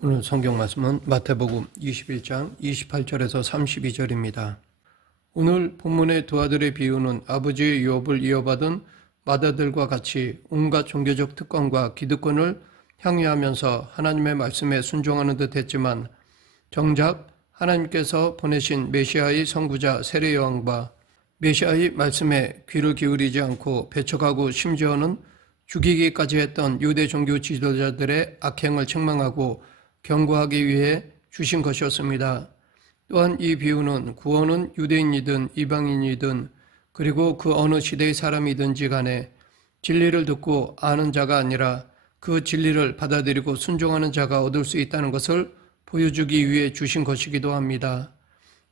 오늘 성경 말씀은 마태복음 21장 28절에서 32절입니다. 오늘 본문의 두 아들의 비유는 아버지의 유업을 이어받은 맏아들과 같이 온갖 종교적 특권과 기득권을 향유하면서 하나님의 말씀에 순종하는 듯 했지만 정작 하나님께서 보내신 메시아의 선구자 세례요한과 메시아의 말씀에 귀를 기울이지 않고 배척하고 심지어는 죽이기까지 했던 유대 종교 지도자들의 악행을 책망하고 경고하기 위해 주신 것이었습니다. 또한 이 비유는 구원은 유대인이든 이방인이든 그리고 그 어느 시대의 사람이든지 간에 진리를 듣고 아는 자가 아니라 그 진리를 받아들이고 순종하는 자가 얻을 수 있다는 것을 보여주기 위해 주신 것이기도 합니다.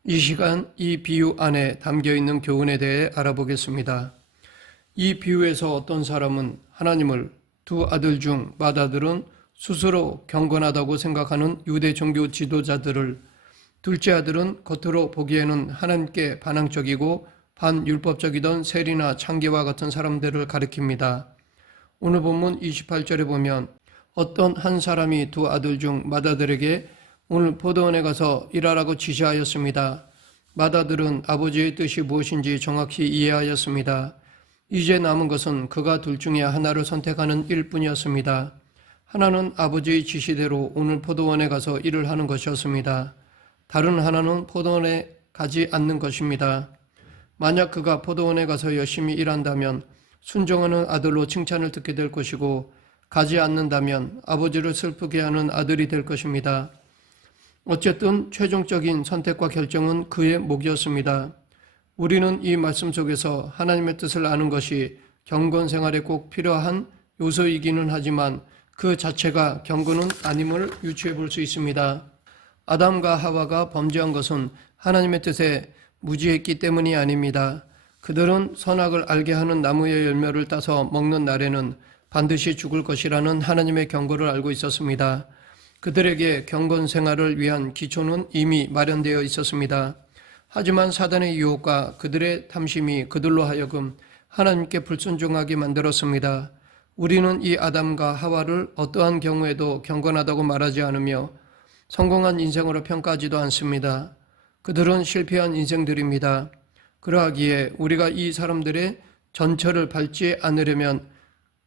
이 시간 이 비유 안에 담겨있는 교훈에 대해 알아보겠습니다. 이 비유에서 어떤 사람은 하나님을 두 아들 중 맏아들은 스스로 경건하다고 생각하는 유대 종교 지도자들을, 둘째 아들은 겉으로 보기에는 하나님께 반항적이고 반율법적이던 세리나 창기와 같은 사람들을 가리킵니다. 오늘 본문 28절에 보면 어떤 한 사람이 두 아들 중 맏아들에게 오늘 포도원에 가서 일하라고 지시하였습니다. 맏아들은 아버지의 뜻이 무엇인지 정확히 이해하였습니다. 이제 남은 것은 그가 둘 중에 하나를 선택하는 일뿐이었습니다. 하나는 아버지의 지시대로 오늘 포도원에 가서 일을 하는 것이었습니다. 다른 하나는 포도원에 가지 않는 것입니다. 만약 그가 포도원에 가서 열심히 일한다면 순종하는 아들로 칭찬을 듣게 될 것이고, 가지 않는다면 아버지를 슬프게 하는 아들이 될 것입니다. 어쨌든 최종적인 선택과 결정은 그의 몫이었습니다. 우리는 이 말씀 속에서 하나님의 뜻을 아는 것이 경건 생활에 꼭 필요한 요소이기는 하지만 그 자체가 경건은 아님을 유추해 볼 수 있습니다. 아담과 하와가 범죄한 것은 하나님의 뜻에 무지했기 때문이 아닙니다. 그들은 선악을 알게 하는 나무의 열매를 따서 먹는 날에는 반드시 죽을 것이라는 하나님의 경고를 알고 있었습니다. 그들에게 경건 생활을 위한 기초는 이미 마련되어 있었습니다. 하지만 사단의 유혹과 그들의 탐심이 그들로 하여금 하나님께 불순종하게 만들었습니다. 우리는 이 아담과 하와를 어떠한 경우에도 경건하다고 말하지 않으며 성공한 인생으로 평가하지도 않습니다. 그들은 실패한 인생들입니다. 그러하기에 우리가 이 사람들의 전철을 밟지 않으려면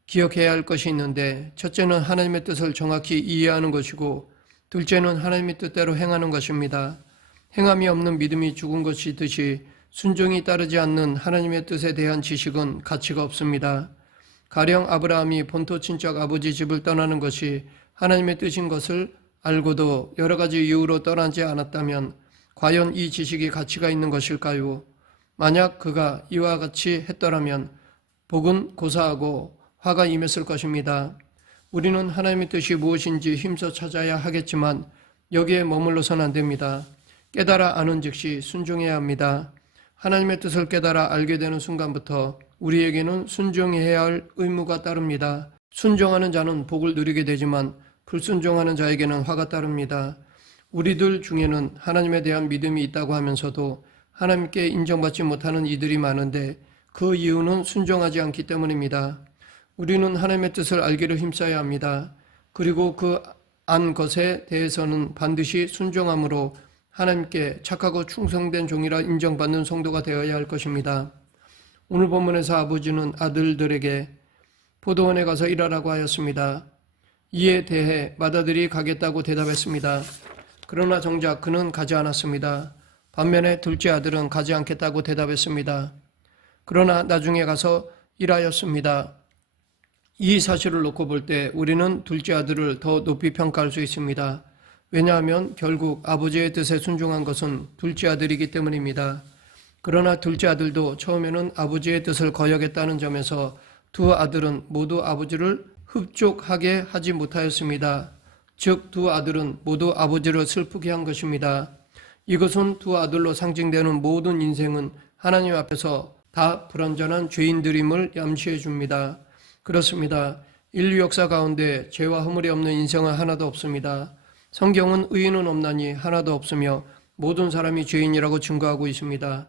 기억해야 할 것이 있는데, 첫째는 하나님의 뜻을 정확히 이해하는 것이고, 둘째는 하나님의 뜻대로 행하는 것입니다. 행함이 없는 믿음이 죽은 것이듯이 순종이 따르지 않는 하나님의 뜻에 대한 지식은 가치가 없습니다. 가령 아브라함이 본토 친척 아버지 집을 떠나는 것이 하나님의 뜻인 것을 알고도 여러 가지 이유로 떠나지 않았다면 과연 이 지식이 가치가 있는 것일까요? 만약 그가 이와 같이 했더라면 복은 고사하고 화가 임했을 것입니다. 우리는 하나님의 뜻이 무엇인지 힘써 찾아야 하겠지만 여기에 머물러서는 안 됩니다. 깨달아 아는 즉시 순종해야 합니다. 하나님의 뜻을 깨달아 알게 되는 순간부터 우리에게는 순종해야 할 의무가 따릅니다. 순종하는 자는 복을 누리게 되지만 불순종하는 자에게는 화가 따릅니다. 우리들 중에는 하나님에 대한 믿음이 있다고 하면서도 하나님께 인정받지 못하는 이들이 많은데 그 이유는 순종하지 않기 때문입니다. 우리는 하나님의 뜻을 알기를 힘써야 합니다. 그리고 그 안 것에 대해서는 반드시 순종함으로 하나님께 착하고 충성된 종이라 인정받는 성도가 되어야 할 것입니다. 오늘 본문에서 아버지는 아들들에게 포도원에 가서 일하라고 하였습니다. 이에 대해 맏아들이 가겠다고 대답했습니다. 그러나 정작 그는 가지 않았습니다. 반면에 둘째 아들은 가지 않겠다고 대답했습니다. 그러나 나중에 가서 일하였습니다. 이 사실을 놓고 볼 때 우리는 둘째 아들을 더 높이 평가할 수 있습니다. 왜냐하면 결국 아버지의 뜻에 순종한 것은 둘째 아들이기 때문입니다. 그러나 둘째 아들도 처음에는 아버지의 뜻을 거역했다는 점에서 두 아들은 모두 아버지를 흡족하게 하지 못하였습니다. 즉 두 아들은 모두 아버지를 슬프게 한 것입니다. 이것은 두 아들로 상징되는 모든 인생은 하나님 앞에서 다 불완전한 죄인들임을 암시해 줍니다. 그렇습니다. 인류 역사 가운데 죄와 허물이 없는 인생은 하나도 없습니다. 성경은 의인은 없나니 하나도 없으며 모든 사람이 죄인이라고 증거하고 있습니다.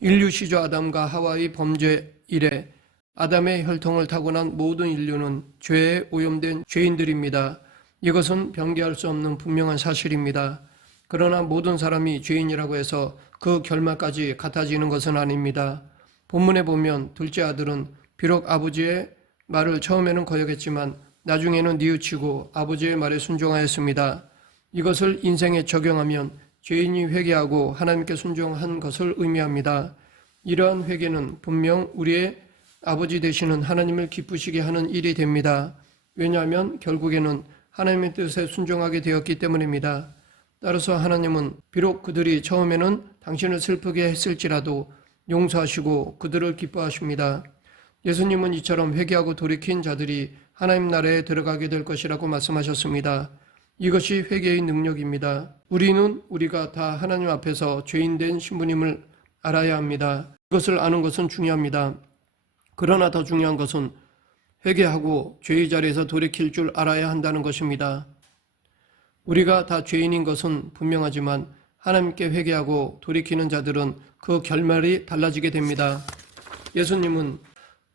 인류 시조 아담과 하와의 범죄 이래 아담의 혈통을 타고난 모든 인류는 죄에 오염된 죄인들입니다. 이것은 변개할 수 없는 분명한 사실입니다. 그러나 모든 사람이 죄인이라고 해서 그 결말까지 같아지는 것은 아닙니다. 본문에 보면 둘째 아들은 비록 아버지의 말을 처음에는 거역했지만 나중에는 뉘우치고 아버지의 말에 순종하였습니다. 이것을 인생에 적용하면 죄인이 회개하고 하나님께 순종한 것을 의미합니다. 이러한 회개는 분명 우리의 아버지 되시는 하나님을 기쁘시게 하는 일이 됩니다. 왜냐하면 결국에는 하나님의 뜻에 순종하게 되었기 때문입니다. 따라서 하나님은 비록 그들이 처음에는 당신을 슬프게 했을지라도 용서하시고 그들을 기뻐하십니다. 예수님은 이처럼 회개하고 돌이킨 자들이 하나님 나라에 들어가게 될 것이라고 말씀하셨습니다. 이것이 회개의 능력입니다. 우리는 우리가 다 하나님 앞에서 죄인된 신부님을 알아야 합니다. 이것을 아는 것은 중요합니다. 그러나 더 중요한 것은 회개하고 죄의 자리에서 돌이킬 줄 알아야 한다는 것입니다. 우리가 다 죄인인 것은 분명하지만 하나님께 회개하고 돌이키는 자들은 그 결말이 달라지게 됩니다. 예수님은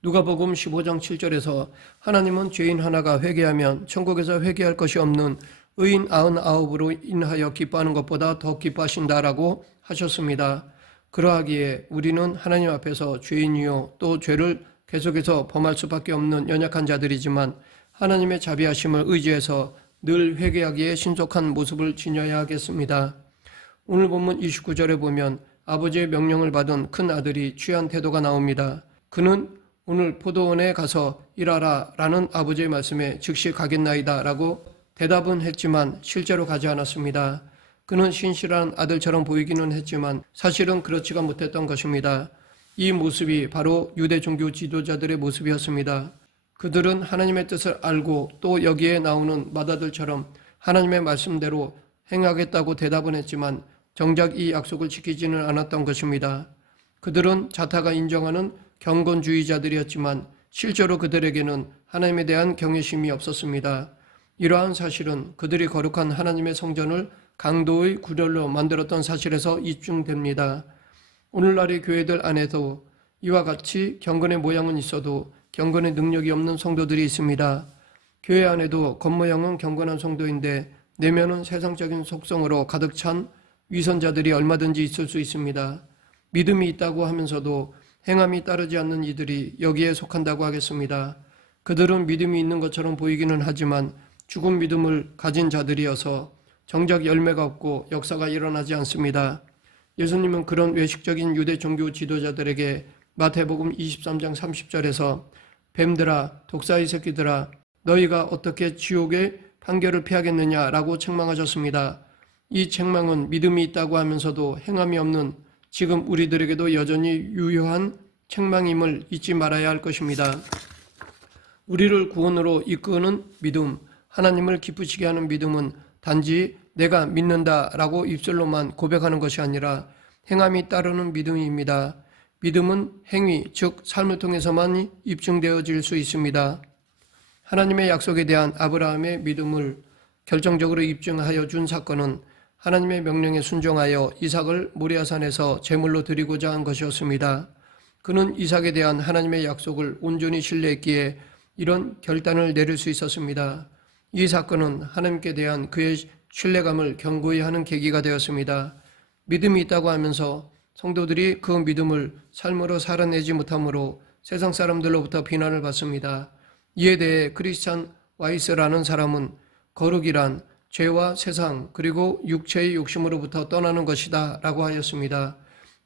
누가복음 15장 7절에서 하나님은 죄인 하나가 회개하면 천국에서 회개할 것이 없는 의인 99으로 인하여 기뻐하는 것보다 더 기뻐하신다라고 하셨습니다. 그러하기에 우리는 하나님 앞에서 죄인이요 또 죄를 계속해서 범할 수밖에 없는 연약한 자들이지만 하나님의 자비하심을 의지해서 늘 회개하기에 신속한 모습을 지녀야 하겠습니다. 오늘 본문 29절에 보면 아버지의 명령을 받은 큰 아들이 취한 태도가 나옵니다. 그는 오늘 포도원에 가서 일하라 라는 아버지의 말씀에 즉시 가겠나이다 라고 대답은 했지만 실제로 가지 않았습니다. 그는 신실한 아들처럼 보이기는 했지만 사실은 그렇지가 못했던 것입니다. 이 모습이 바로 유대 종교 지도자들의 모습이었습니다. 그들은 하나님의 뜻을 알고 또 여기에 나오는 마다들처럼 하나님의 말씀대로 행하겠다고 대답은 했지만 정작 이 약속을 지키지는 않았던 것입니다. 그들은 자타가 인정하는 경건주의자들이었지만 실제로 그들에게는 하나님에 대한 경외심이 없었습니다. 이러한 사실은 그들이 거룩한 하나님의 성전을 강도의 구렬로 만들었던 사실에서 입증됩니다. 오늘날의 교회들 안에도 이와 같이 경건의 모양은 있어도 경건의 능력이 없는 성도들이 있습니다. 교회 안에도 겉모양은 경건한 성도인데 내면은 세상적인 속성으로 가득 찬 위선자들이 얼마든지 있을 수 있습니다. 믿음이 있다고 하면서도 행함이 따르지 않는 이들이 여기에 속한다고 하겠습니다. 그들은 믿음이 있는 것처럼 보이기는 하지만 죽은 믿음을 가진 자들이어서 정작 열매가 없고 역사가 일어나지 않습니다. 예수님은 그런 외식적인 유대 종교 지도자들에게 마태복음 23장 30절에서 뱀들아 독사의 새끼들아 너희가 어떻게 지옥의 판결을 피하겠느냐라고 책망하셨습니다. 이 책망은 믿음이 있다고 하면서도 행함이 없는 지금 우리들에게도 여전히 유효한 책망임을 잊지 말아야 할 것입니다. 우리를 구원으로 이끄는 믿음, 하나님을 기쁘시게 하는 믿음은 단지 내가 믿는다라고 입술로만 고백하는 것이 아니라 행함이 따르는 믿음입니다. 믿음은 행위, 즉 삶을 통해서만 입증되어질 수 있습니다. 하나님의 약속에 대한 아브라함의 믿음을 결정적으로 입증하여 준 사건은 하나님의 명령에 순종하여 이삭을 모리아산에서 제물로 드리고자 한 것이었습니다. 그는 이삭에 대한 하나님의 약속을 온전히 신뢰했기에 이런 결단을 내릴 수 있었습니다. 이 사건은 하나님께 대한 그의 신뢰감을 견고히 하는 계기가 되었습니다. 믿음이 있다고 하면서 성도들이 그 믿음을 삶으로 살아내지 못하므로 세상 사람들로부터 비난을 받습니다. 이에 대해 크리스찬 와이스라는 사람은 거룩이란 죄와 세상 그리고 육체의 욕심으로부터 떠나는 것이다 라고 하였습니다.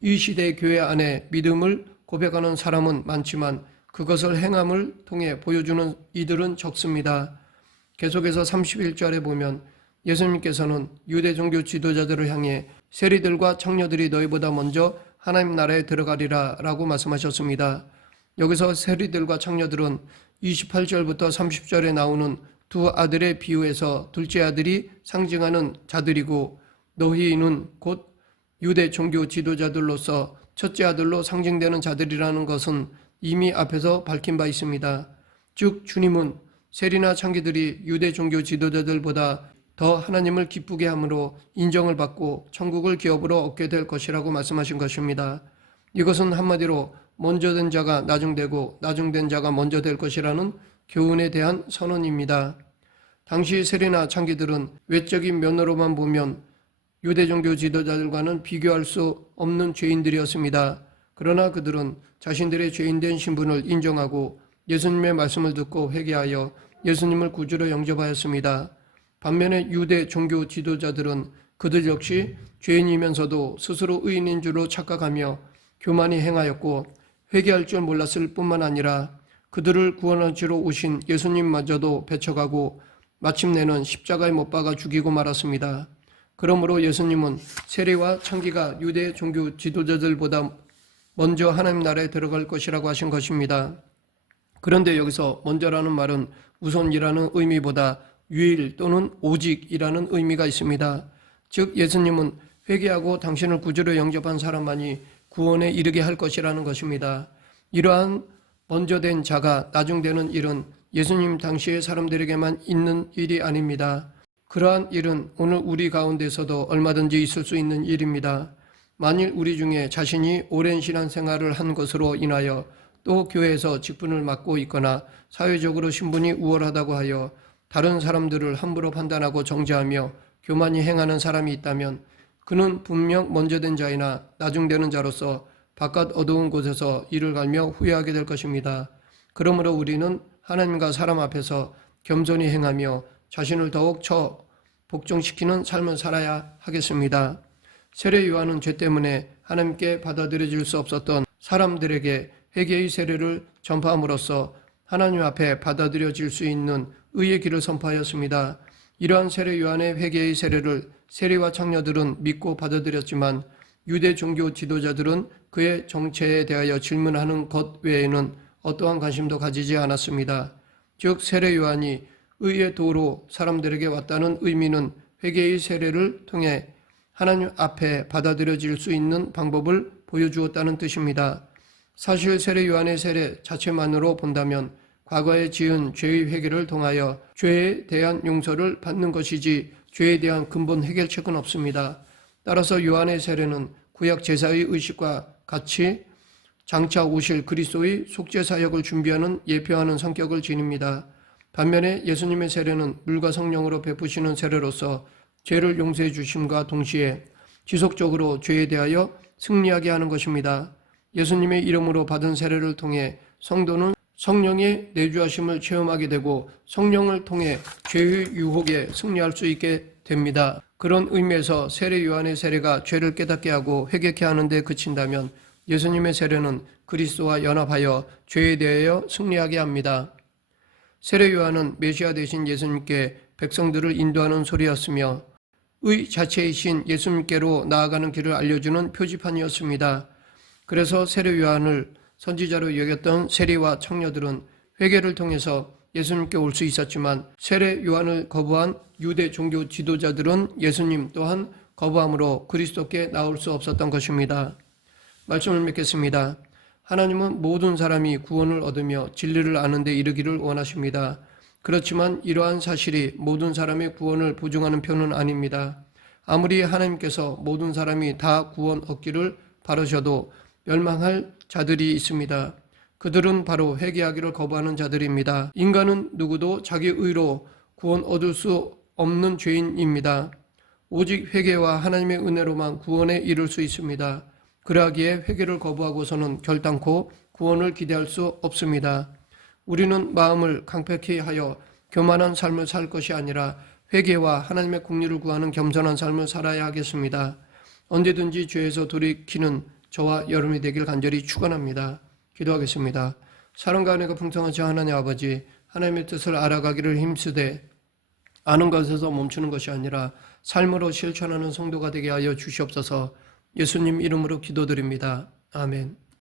이 시대의 교회 안에 믿음을 고백하는 사람은 많지만 그것을 행함을 통해 보여주는 이들은 적습니다. 계속해서 31절에 보면 예수님께서는 유대 종교 지도자들을 향해 세리들과 청녀들이 너희보다 먼저 하나님 나라에 들어가리라 라고 말씀하셨습니다. 여기서 세리들과 청녀들은 28절부터 30절에 나오는 두 아들의 비유에서 둘째 아들이 상징하는 자들이고 너희는 곧 유대 종교 지도자들로서 첫째 아들로 상징되는 자들이라는 것은 이미 앞에서 밝힌 바 있습니다. 즉 주님은 세리나 창기들이 유대 종교 지도자들보다 더 하나님을 기쁘게 함으로 인정을 받고 천국을 기업으로 얻게 될 것이라고 말씀하신 것입니다. 이것은 한마디로 먼저 된 자가 나중되고 나중된 자가 먼저 될 것이라는 교훈에 대한 선언입니다. 당시 세리나 창기들은 외적인 면으로만 보면 유대 종교 지도자들과는 비교할 수 없는 죄인들이었습니다. 그러나 그들은 자신들의 죄인된 신분을 인정하고 예수님의 말씀을 듣고 회개하여 예수님을 구주로 영접하였습니다. 반면에 유대 종교 지도자들은 그들 역시 죄인이면서도 스스로 의인인 줄로 착각하며 교만히 행하였고 회개할 줄 몰랐을 뿐만 아니라 그들을 구원하시러 오신 예수님마저도 배척하고 마침내는 십자가에 못 박아 죽이고 말았습니다. 그러므로 예수님은 세리와 창기가 유대 종교 지도자들보다 먼저 하나님 나라에 들어갈 것이라고 하신 것입니다. 그런데 여기서 먼저라는 말은 우선이라는 의미보다 유일 또는 오직이라는 의미가 있습니다. 즉 예수님은 회개하고 당신을 구주로 영접한 사람만이 구원에 이르게 할 것이라는 것입니다. 이러한 먼저 된 자가 나중되는 일은 예수님 당시의 사람들에게만 있는 일이 아닙니다. 그러한 일은 오늘 우리 가운데서도 얼마든지 있을 수 있는 일입니다. 만일 우리 중에 자신이 오랜 신앙생활을 한 것으로 인하여 또 교회에서 직분을 맡고 있거나 사회적으로 신분이 우월하다고 하여 다른 사람들을 함부로 판단하고 정죄하며 교만히 행하는 사람이 있다면 그는 분명 먼저 된 자이나 나중되는 자로서 바깥 어두운 곳에서 이를 갈며 후회하게 될 것입니다. 그러므로 우리는 하나님과 사람 앞에서 겸손히 행하며 자신을 더욱 복종시키는 삶을 살아야 하겠습니다. 세례 요한은 죄 때문에 하나님께 받아들여질 수 없었던 사람들에게 회개의 세례를 전파함으로써 하나님 앞에 받아들여질 수 있는 의의 길을 선포하였습니다. 이러한 세례 요한의 회개의 세례를 세리와 창녀들은 믿고 받아들였지만 유대 종교 지도자들은 그의 정체에 대하여 질문하는 것 외에는 어떠한 관심도 가지지 않았습니다. 즉 세례 요한이 의의 도로 사람들에게 왔다는 의미는 회개의 세례를 통해 하나님 앞에 받아들여질 수 있는 방법을 보여주었다는 뜻입니다. 사실 세례 요한의 세례 자체만으로 본다면 과거에 지은 죄의 회개를 통하여 죄에 대한 용서를 받는 것이지 죄에 대한 근본 해결책은 없습니다. 따라서 요한의 세례는 구약 제사의 의식과 같이 장차 오실 그리스도의 속죄 사역을 준비하는 예표하는 성격을 지닙니다. 반면에 예수님의 세례는 물과 성령으로 베푸시는 세례로서 죄를 용서해 주심과 동시에 지속적으로 죄에 대하여 승리하게 하는 것입니다. 예수님의 이름으로 받은 세례를 통해 성도는 성령의 내주하심을 체험하게 되고 성령을 통해 죄의 유혹에 승리할 수 있게 됩니다. 그런 의미에서 세례 요한의 세례가 죄를 깨닫게 하고 회개케 하는 데 그친다면 예수님의 세례는 그리스도와 연합하여 죄에 대하여 승리하게 합니다. 세례 요한은 메시아 되신 예수님께 백성들을 인도하는 소리였으며 의 자체이신 예수님께로 나아가는 길을 알려주는 표지판이었습니다. 그래서 세례 요한을 선지자로 여겼던 세리와 창녀들은 회개를 통해서 예수님께 올 수 있었지만 세례 요한을 거부한 유대 종교 지도자들은 예수님 또한 거부함으로 그리스도께 나올 수 없었던 것입니다. 말씀을 맺겠습니다. 하나님은 모든 사람이 구원을 얻으며 진리를 아는 데 이르기를 원하십니다. 그렇지만 이러한 사실이 모든 사람의 구원을 보증하는 표는 아닙니다. 아무리 하나님께서 모든 사람이 다 구원 얻기를 바라셔도 멸망할 자들이 있습니다. 그들은 바로 회개하기를 거부하는 자들입니다. 인간은 누구도 자기 의로 구원 얻을 수 없는 죄인입니다. 오직 회개와 하나님의 은혜로만 구원에 이를 수 있습니다. 그러하기에 회개를 거부하고서는 결단코 구원을 기대할 수 없습니다. 우리는 마음을 강팍히 하여 교만한 삶을 살 것이 아니라 회개와 하나님의 공의를 구하는 겸손한 삶을 살아야 하겠습니다. 언제든지 죄에서 돌이키는 저와 여러분이 되길 간절히 축원합니다. 기도하겠습니다. 사랑과 은혜가 풍성하신 하나님 아버지, 하나님의 뜻을 알아가기를 힘쓰되 아는 것에서 멈추는 것이 아니라 삶으로 실천하는 성도가 되게 하여 주시옵소서. 예수님 이름으로 기도드립니다. 아멘.